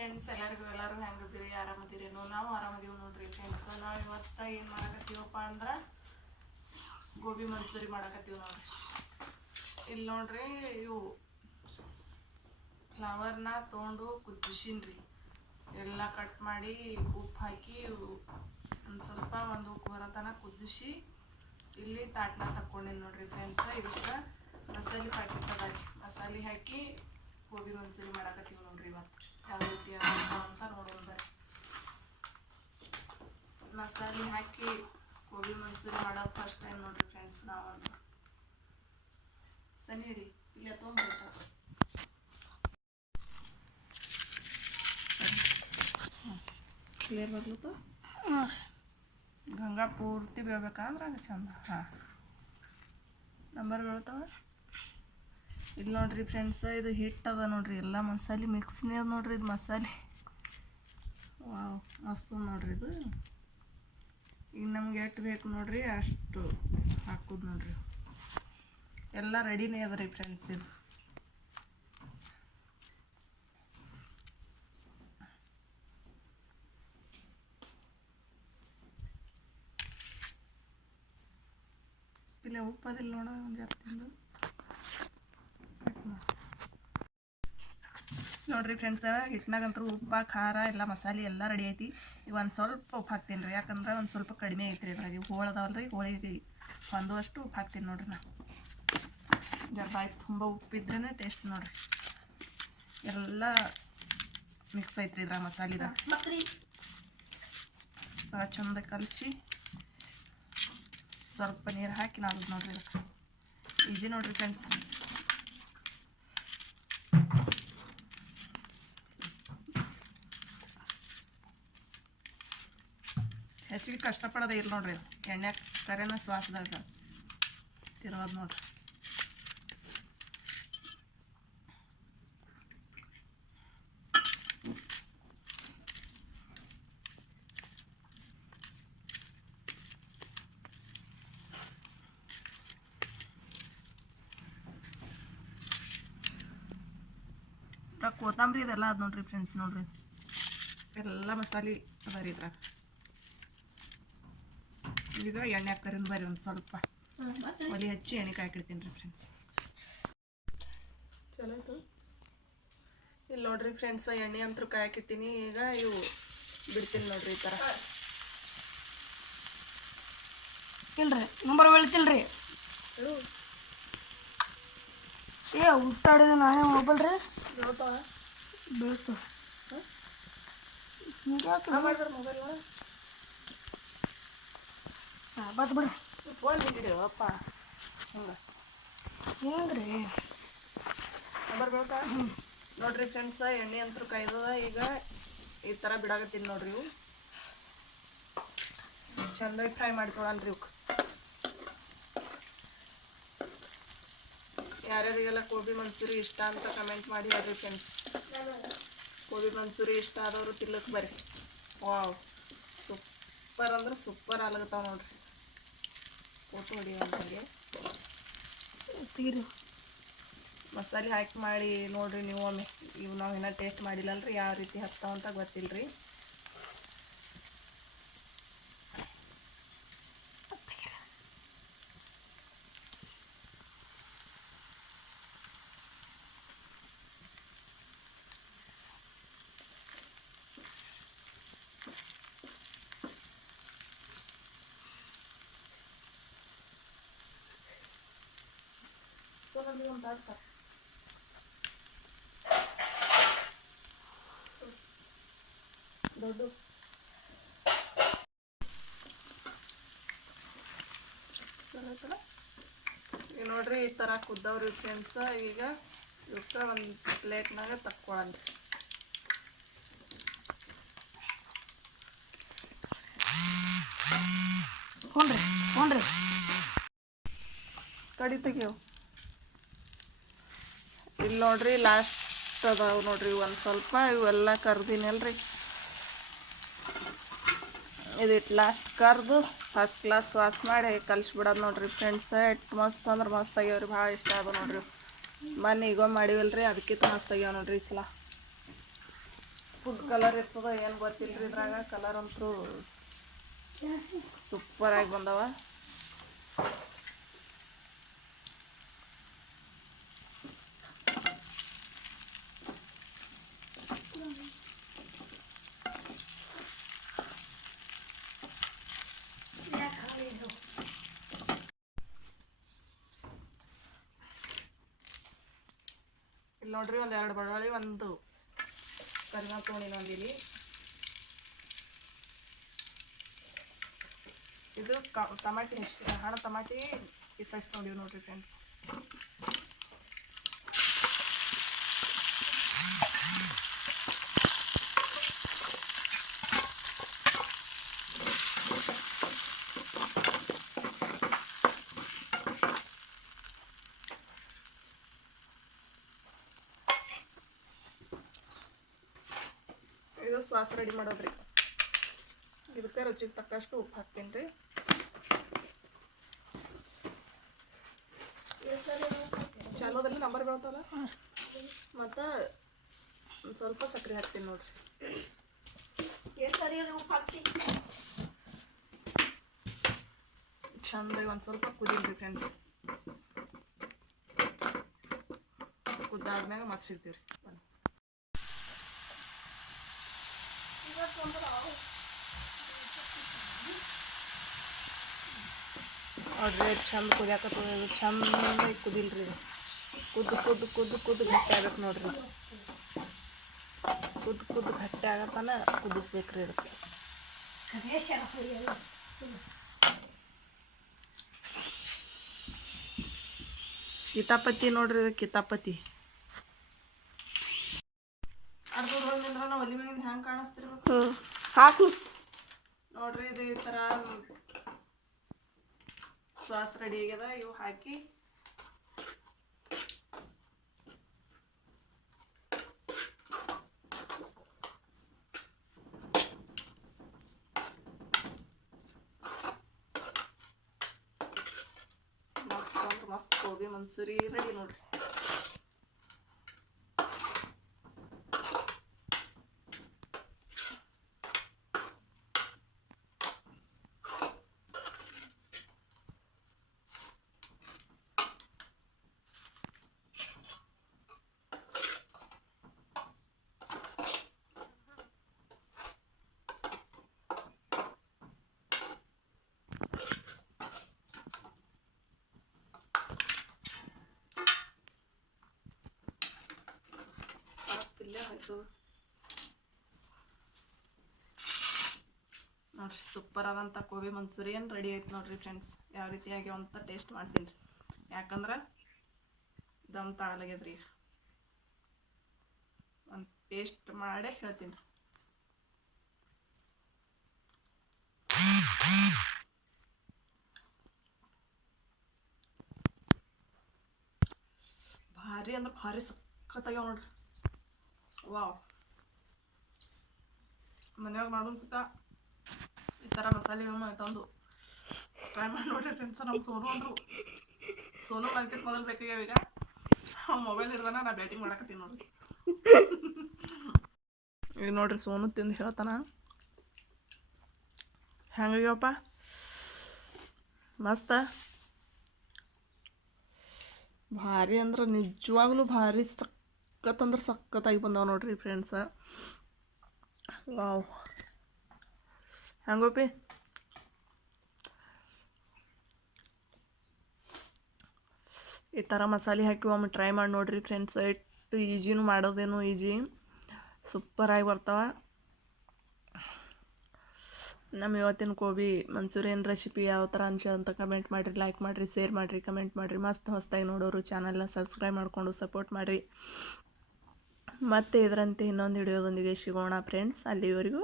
Friends ಎಲ್ಲರಿಗೂ ಹೆಂಗಿದ್ದೀರಿ ಆರಾಮದಿರೇನೋ ನಾವು ಆರಾಮದೀವಿ ನೋಡ್ರಿ ಫ್ರೆಂಡ್ಸ್. ನಾವು ಇವತ್ತು ಏನು ಮಾಡಕತ್ತೀವಪ್ಪ ಅಂದ್ರೆ ಗೋಬಿ ಮಂಚೂರಿ ಮಾಡಕತ್ತೀವಿ ನೋಡ್ರಿ. ಇಲ್ಲಿ ನೋಡ್ರಿ ಇವು ಫ್ಲವರ್ನ ತೊಗೊಂಡು ಕುದಿಸಿನ್ರಿ, ಎಲ್ಲ ಕಟ್ ಮಾಡಿ ಉಪ್ಪು ಹಾಕಿ ಒಂದು ಸ್ವಲ್ಪ ಉಪ್ಪು ಬರೋ ತನಕ ಕುದಿಸಿ ಇಲ್ಲಿ ತಾಟ್ನ ತಕ್ಕೊಂಡಿನಿ ನೋಡ್ರಿ ಫ್ರೆಂಡ್ಸ್. ಇದಕ್ಕೆ ಮಸಾಲೆ ಪ್ಯಾಕೆಟ್ ಅದಾರಿ, ಮಸಾಲೆ ಹಾಕಿ ಗೋಬಿ ಮಂಚೂರಿ ಮಾಡಕತ್ತೀವಿ ನೋಡ್ರಿ. ಇವತ್ತು ಯಾವ ರೀತಿ ಅಂತ ನೋಡೋಣ ಬರ್ರಿ. ಮಸಾಲೆ ಹಾಕಿ ಗೋಬಿ ಮಂಚೂರಿ ಮಾಡೋದು ಫಸ್ಟ್ ಟೈಮ್ ನೋಡ್ರಿ ಫ್ರೆಂಡ್ಸ್. ನಾವಂತ ಸನಿ ಹಿಡಿ ಇಲ್ಲ ತೊಗೊಂಡ್ಬಿಡ್ತಾರೆ ಕ್ಲಿಯರ್ ಬರ್ಲತ್ತು ಗಂಗಾ ಪೂರ್ತಿ ಬೀಳ್ಬೇಕಂದ್ರೆ ಹಂಗೆ ಚಂದ. ಹಾಂ ನಂಬರ್ ಬೀಳ್ತಾವ. ಇಲ್ಲಿ ನೋಡ್ರಿ ಫ್ರೆಂಡ್ಸ್, ಇದು ಹಿಟ್ಟು ಅದ ನೋಡ್ರಿ, ಎಲ್ಲ ಮಸಾಲೆ ಮಿಕ್ಸ್ನೇ ಅದ ನೋಡ್ರಿ. ಇದು ಮಸಾಲೆ ವಾವ್ ಮಸ್ತ್ ನೋಡ್ರಿ. ಇದು ಈಗ ನಮ್ಗೆ ಎಷ್ಟು ಬೇಕು ನೋಡ್ರಿ ಅಷ್ಟು ಹಾಕೋದು ನೋಡ್ರಿ. ಎಲ್ಲ ರೆಡಿನೇ ಅದ ರೀ ಫ್ರೆಂಡ್ಸ್. ಇದು ಇಲ್ಲ ಉಪ್ಪದಿಲ್ಲ ನೋಡ ಒಂದು ಜರ್ತಿಂದು ನೋಡ್ರಿ ಫ್ರೆಂಡ್ಸ್. ಹಿಟ್ಟಿನಾಗಂತೂ ಉಪ್ಪು ಖಾರ ಎಲ್ಲ ಮಸಾಲೆ ಎಲ್ಲ ರೆಡಿ ಐತಿ. ಈಗ ಒಂದು ಸ್ವಲ್ಪ ಉಪ್ಪು ಹಾಕ್ತೀನಿ ರೀ, ಯಾಕಂದ್ರೆ ಒಂದು ಸ್ವಲ್ಪ ಕಡಿಮೆ ಐತ್ರಿ ಇದ್ರಾಗ. ಹೋಳದವಲ್ರಿ, ಹೋಳಿಗೆ ಹೊಂದುವಷ್ಟು ಉಪ್ಪು ಹಾಕ್ತೀನಿ ನೋಡ್ರಿ. ನಾ ಬಾಯಿ ತುಂಬ ಉಪ್ಪಿದ್ರೇ ಟೇಸ್ಟ್ ನೋಡ್ರಿ. ಎಲ್ಲ ಮಿಕ್ಸ್ ಐತ್ರಿ ಇದ್ರಾಗ ಮಸಾಲಿದ. ಭಾಳ ಚಂದ ಕಲಿಸಿ ಸ್ವಲ್ಪ ನೀರು ಹಾಕಿ ನಾದು ನೋಡ್ರಿ. ಇದಕ್ಕೆ ಈಜಿ ನೋಡ್ರಿ ಫ್ರೆಂಡ್ಸ್. ಹೆಚ್ಚಿಗೆ ಕಷ್ಟಪಡೋದೇ ಇಲ್ಲ ನೋಡ್ರಿ. ಎಣ್ಣೆ ಕರೆನ ಶ್ವಾಸದಾಗ ತಿರೋದು ನೋಡ್ರಿ. ಕೊತ್ತಂಬರಿ ಇದೆಲ್ಲ ಅದು ನೋಡ್ರಿ ಫ್ರೆಂಡ್ಸ್. ನೋಡ್ರಿ ಎಲ್ಲ ಮಸಾಲೆ ಅದ ರೀ ಇದ್ರಾಗ. ಈಗ ಎಣ್ಣೆ ಹಾಕ್ತಾರಿಂದ ಬರ್ರಿ, ಒಂದು ಸ್ವಲ್ಪ ಒಲೆ ಹಚ್ಚಿ ಎಣ್ಣೆ ಹಾಕಿಡ್ತೀನಿ ರೀ ಫ್ರೆಂಡ್ಸ್. ಚಲೋ ಆಯ್ತು. ಇಲ್ಲಿ ನೋಡ್ರಿ ಫ್ರೆಂಡ್ಸ್, ಎಣ್ಣೆ ಅಂತೂ ಕಾಯ್ಕಿತ್ತೀನಿ. ಈಗ ಇವು ಬಿಡ್ತೀನಿ ನೋಡ್ರಿ ಈ ಥರ. ಇಲ್ರಿ ನಂಬರ್ ಬೆಳಿತಿಲ್ರಿ. ಹುಟ್ಟಾಡಿದ ನಾನೇ ಮೊಬೈಲ್ ರೀ ಬೀಳ್ತು. ಮೊಬೈಲ್ ಬತ್ ಬಿಡ್ರಿ ಫೋನ್ ಹಿಡಿಯಪ್ಪ. ಹಂಗೆ ಹೆಂಗ್ರಿ ನಂಬರ್ ಬೇಕಾ ನೋಡ್ರಿ ಫ್ರೆಂಡ್ಸ್. ಎಣ್ಣೆ ಅಂತೂ ಕಾಯ್ದದ. ಈಗ ಈ ಥರ ಬಿಡಾಕತ್ತೀನಿ ನೋಡ್ರಿ. ಇವು ಚಂದಾಗಿ ಫ್ರೈ ಮಾಡ್ಕೊಳಲ್ರಿ. ಇವಕ್ಕೆ ಯಾರ್ಯಾರಿಗೆಲ್ಲ ಗೋಬಿ ಮಂಚೂರಿ ಇಷ್ಟ ಅಂತ ಕಮೆಂಟ್ ಮಾಡಿ ಹೇಳ್ರಿ ಫ್ರೆಂಡ್ಸ್. ಗೋಬಿ ಮಂಚೂರಿ ಇಷ್ಟ ಆದವರು ತಿಲ್ಲಕ್ಕೆ ಬರ್ರಿ. ವಾವ್ ಸೂಪರ್ ಅಂದ್ರೆ ಸೂಪರ್ ಆಗ್ಲತ್ತಾವ ನೋಡ್ರಿ. ಫೋಟೋ ಹೊಡಿಯೋಂಗೆ ಮಸಾಲೆ ಹಾಕಿ ಮಾಡಿ ನೋಡ್ರಿ ನೀವು ಒಮ್ಮೆ. ಇವು ನಾವು ಇನ್ನೂ ಟೇಸ್ಟ್ ಮಾಡಿಲ್ಲಲ್ರಿ, ಯಾವ ರೀತಿ ಹಾಕ್ತಾವ ಅಂತ ಗೊತ್ತಿಲ್ಲರಿ. ದೊಡ್ಡ ಈಗ ನೋಡ್ರಿ ಈ ಥರ ಕುದ್ದವ್ರಿ ಫ್ರೆಂಡ್ಸ್. ಈಗ ಇವಕ್ಕೆ ಒಂದು ಪ್ಲೇಟ್ನಾಗ ತಕ್ಕೊಳನ್ರಿ. ಹ್ಞೂ ಕಡಿ ತೆಗಿಯವು. ಇಲ್ಲಿ ನೋಡ್ರಿ ಲಾಸ್ಟ್ ಅದಾವು ನೋಡ್ರಿ ಒಂದು ಸ್ವಲ್ಪ. ಇವೆಲ್ಲ ಕರ್ದಿನಲ್ರಿ, ಇದಿಟ್ಟು ಲಾಸ್ಟ್ ಕರ್ದು ಫಸ್ಟ್ ಕ್ಲಾಸ್ ವಾಶ್ ಮಾಡಿ ಕಲಿಸ್ಬಿಡೋದು ನೋಡ್ರಿ ಫ್ರೆಂಡ್ಸ್. ಎಷ್ಟು ಮಸ್ತ್ ಅಂದ್ರೆ ಮಸ್ತ್ ಆಗ್ಯಾವ್ರಿ. ಭಾಳ ಇಷ್ಟ ಅದ ನೋಡ್ರಿ. ಮೊನ್ನೆ ಈಗ ಮಾಡಿವಲ್ರಿ, ಅದಕ್ಕಿಂತ ಮಸ್ತ್ ಆಗ್ಯಾವ ನೋಡ್ರಿ ಈ ಸಲ. ಫುಡ್ ಕಲರ್ ಇರ್ತದ ಏನು ಗೊತ್ತಿಲ್ಲ ಇದ್ರಾಗ ಕಲರ್ ಅಂತೂ ಸೂಪರಾಗಿ ಬಂದವ. ಇಲ್ಲಿ ನೋಡ್ರಿ ಒಂದು 2 ಬೆಳ್ಳುಳ್ಳಿ, ಒಂದು ಕರಿಬೇವು ತೊಗೊಂಡಿನಿ ಒಂದಿಲಿ. ಇದು ಟಮಾಟಿ ಹಣ ಟಮಾಟಿ ಪೀಸಸ್ ತೊಗೊಂಡಿವಿ ನೋಡ್ರಿ ಫ್ರೆಂಡ್ಸ್. ಇದು ಸಾಸ್ ರೆಡಿ ಮಾಡೋದ್ರಿ. ಇದಕ್ಕೆ ರುಚಿಗೆ ತಕ್ಕಷ್ಟು ಉಪ್ಪು ಹಾಕ್ತೀನಿ ರೀ. ಚಾಲೋದಲ್ಲಿ ನಂಬರ್ ಬೀಳ್ತಾವಲ್ಲ, ಮತ್ತು ಒಂದು ಸ್ವಲ್ಪ ಸಕ್ಕರೆ ಹಾಕ್ತೀನಿ ನೋಡ್ರಿ. ಚಂದಾಗಿ ಒಂದು ಸ್ವಲ್ಪ ಕುದೀರಿ ಫ್ರೆಂಡ್ಸ್. ಕುದ್ದಾದ್ಮ್ಯಾಗ ಮತ್ತೆ ಸಿಗ್ತೀವಿ ರೀ. ನೋಡ್ರಿ ಚಂದ ಕುದಿಯಾಕತ್ತದ. ಇದು ಚಂದಾಗಿ ಕುದಿಲ್ರಿ. ಇದು ಕುದ್ದು ಕುದ್ದು ಕುದ್ದು ಕುದ್ದು ಗಟ್ಟಿ ಆಗತ್ತೆ ನೋಡ್ರಿ. ಕುದ್ದು ಕುದ್ದು ಗಟ್ಟಿ ಆಗತ್ತಾನ ಕುದಿಸ್ಬೇಕ್ರಿ ಇದಕ್ಕೆ. ಕಿತಾಪತಿ ನೋಡ್ರಿ, ಇದು ಕಿತಾಪತಿ. ಅರ್ಧದ ಹೊಳ್ಮಿಂದ್ರ ನಾವು ಒಲಿ ಮ್ಯಾಗಿಂದ ಹೆಂಗೆ ಕಾಣಿಸ್ತಿರ್ಬೇಕು ಹಾಕು ನೋಡ್ರಿ. ಇದು ಈ ಥರ ಸಾಸ್ ರೆಡಿ ಆಗ್ಯದ. ಇವು ಹಾಕಿ ಮಸ್ತ್ ಗೋಬಿ ಮಂಚೂರಿ ರೆಡಿ ನೋಡ್ರಿ. ನೋಡ್ರಿ ಸೂಪರ್ ಆದಂಥ ಗೋಬಿ ಮಂಚೂರಿಯನ್ ರೆಡಿ ಆಯ್ತು ನೋಡ್ರಿ ಫ್ರೆಂಡ್ಸ್. ಯಾವ ರೀತಿಯಾಗಿ ಅಂತ ಟೇಸ್ಟ್ ಮಾಡ್ತೀನಿ ರೀ, ಯಾಕಂದ್ರೆ ದಮ್ ತಾಳಲಾಗ್ಯದ್ರಿ. ಒಂದು ಟೇಸ್ಟ್ ಮಾಡೇ ಹೇಳ್ತೀನಿ ರೀ. ಭಾರಿ ಅಂದ್ರೆ ಭಾರಿ ಸಖತ್ತಾಗ್ಯಾವ ನೋಡ್ರಿ. ವಾವ್, ಮನ್ಯಾಗ ಮಾಡೋದಕ್ಕಿಂತ ಈ ಥರ ಮಸಾಲೆಗಳನ್ನ ತಂದು ಟ್ರೈ ಮಾಡಿ ನೋಡ್ರಿ ಫ್ರೆಂಡ್ಸ್. ನಮ್ಮ ಸೋನು ಅಂದರು, ಸೋನು ನನಗೆ ಮೊದಲು ಬೇಕಾಗ್ಯಾವ. ಈಗ ಮೊಬೈಲ್ ಹಿಡ್ದಾನ ನಾ ಬ್ಯಾಟಿಂಗ್ ಮಾಡಕತ್ತೀನಿ ನೋಡ್ರಿ. ಈಗ ನೋಡ್ರಿ ಸೋನು ತಿಂದು ಹೇಳ್ತಾನ ಹೆಂಗಾಗ್ಯಾವಪ್ಪ, ಮಸ್ತ. ಭಾರಿ ಅಂದ್ರೆ ನಿಜವಾಗ್ಲೂ ಭಾರಿ ಸಖತ್ತಂದ್ರೆ ಸಖತ್ತಾಗಿ ಬಂದಾವ ನೋಡ್ರಿ ಫ್ರೆಂಡ್ಸ. ವಾವ್, ಹೆಂಗೋಪಿ ಈ ಥರ ಮಸಾಲೆ ಹಾಕಿ ಒಮ್ಮೆ ಟ್ರೈ ಮಾಡಿ ನೋಡ್ರಿ ಫ್ರೆಂಡ್ಸ್. ಇಟ್ಟು ಈಜಿನೂ ಮಾಡೋದೇನು ಈಜಿ, ಸೂಪರಾಗಿ ಬರ್ತಾವ. ನಮ್ಮ ಇವತ್ತಿನ ಗೋಬಿ ಮಂಚೂರಿಯನ್ ರೆಸಿಪಿ ಯಾವ ಥರ ಅಂತ ಕಮೆಂಟ್ ಮಾಡಿರಿ, ಲೈಕ್ ಮಾಡಿರಿ, ಶೇರ್ ಮಾಡಿರಿ, ಕಮೆಂಟ್ ಮಾಡಿರಿ. ಮಸ್ತ್ ಹೊಸ್ದಾಗಿ ನೋಡೋರು ಚಾನಲ್ನ ಸಬ್ಸ್ಕ್ರೈಬ್ ಮಾಡಿಕೊಂಡು ಸಪೋರ್ಟ್ ಮಾಡಿರಿ. ಮತ್ತು ಇದರಂತೆ ಇನ್ನೊಂದು ವಿಡಿಯೋದೊಂದಿಗೆ ಸಿಗೋಣ ಫ್ರೆಂಡ್ಸ್. ಅಲ್ಲಿವರೆಗೂ